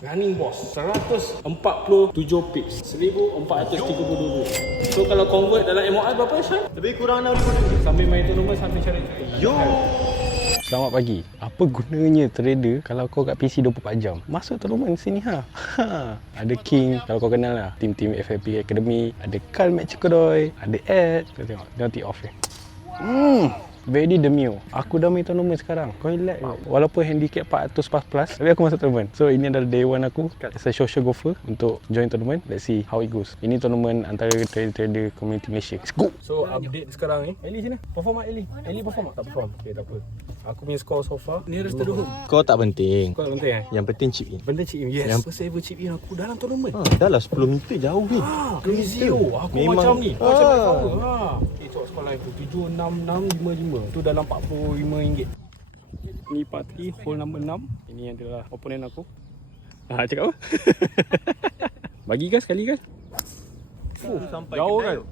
Running boss 147 pips 1432. So kalau convert dalam MOI berapa Shan? Lebih kurang 6,000 Sambil main tournament sambil cari. Yo. Selamat pagi. Apa gunanya trader kalau kau kat PC 24 jam? Masuk tournament sini ha. Ada King kalau kau kenal lah. Tim-tim FFP Academy. Ada Carl McChikodoy. Ada Ed. Kau tengok. Dia nanti off Very demure. Aku dah main tournament sekarang. Kau relax je. Walaupun handicap 400 plus tapi aku masuk tournament. So ini adalah day one aku as a social golfer untuk join tournament. Let's see how it goes. Ini tournament antara trader-trader community Malaysia. Let's go. So update sekarang ni. Eli sini. Perform tak Eli? Eli perform tak? Tak perform. Okay, tak apa. Aku punya score so far nearest to the home. Kau tak penting. Kau tak penting Yang penting chip in. Benda chip in. Yes. Yang- First ever chip in aku dalam tournament. Dah lah 10 meter jauh ni. Crazy oh. Aku Memang- macam ni. Macam main power. Okay, cok skor live tu 76655. Tu dalam RM45. Ni party hole number 6. Ini yang adalah opponent aku. Cakap apa? Bagi kan sekali kan? Sampai Jauh kedai kan?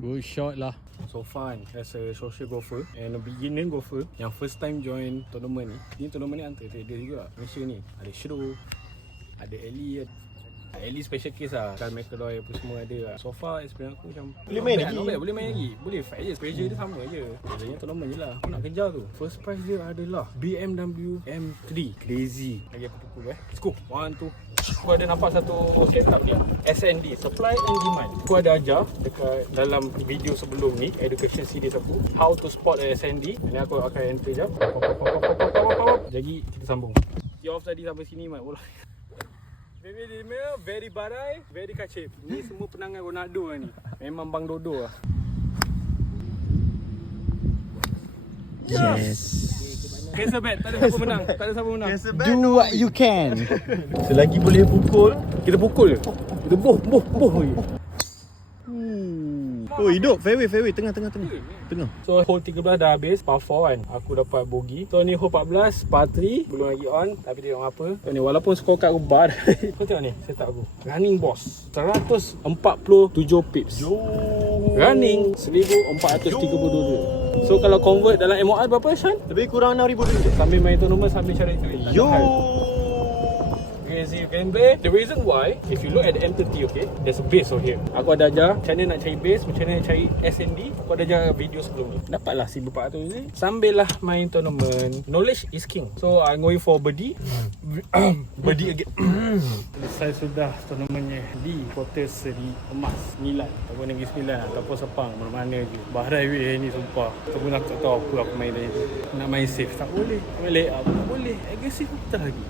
Good shot lah. So fun as a social golfer and a beginner golfer yang first time join tournament ni. Ni tournament ni antara trader juga Malaysia ni. Ada Shro, ada Ellie. Ellie special case lah. Carl McCoy apa semua ada lah. So far experience aku macam Boleh main not lagi? bad, not bad. Boleh main lagi. Boleh fight je. Pressure dia sama je. Pressure tournament je lah. Aku nak kejar tu. First prize dia adalah BMW M3. Crazy. Lagi aku pukul Let's go. 1, 2. Aku ada nampak satu setup ni SND, Supply and Demand. Aku ada ajar dekat dalam video sebelum ni, education series aku, how to spot a SND. Ini aku akan enter jap. Jadi kita sambung. You off tadi sampai sini Mat. Bola. Baby Demir, very barai, very kacip. Ni semua penangan Ronaldo lah ni. Memang Bang Dodo lah. Yes. Cancel bet, tak ada siapa menang. Tak ada siapa menang. Do what you can. Selagi boleh pukul. Kita pukul je. Kita boh je. Oh hidup. Fairway tengah. So hole 13 dah habis, par 4 kan. Aku dapat bogey. So ni hole 14, par 3 belum lagi on, tapi tengok apa. So ni walaupun skor kat aku bar. Kau tengok ni setup aku. Running boss 147 pips. Running 1432. So kalau convert dalam MOI berapa Shan? Lebih kurang 6,000 Sambil main tournament sambil cari duit. Yo. Okay, so you can play. The reason why, if you look at the M30, okay, there's a base over here. Aku ada ajar macam mana nak cari base, macam mana nak cari SND. Aku ada ajar video sebelum ni. Dapatlah 1,400 ni. Sambil lah main tournament. Knowledge is king. So I'm going for birdie. Birdie again. Selesai sudah tournamentnya di Kota Seri Emas, Sembilan. Ataupun Negeri Sembilan ataupun Sepang, mana-mana je. Bahrai weh ni sumpah. Ataupun aku tak tahu apa aku main tadi tu. Nak main safe tak boleh. Boleh, tak boleh. Agresif aku tak lagi.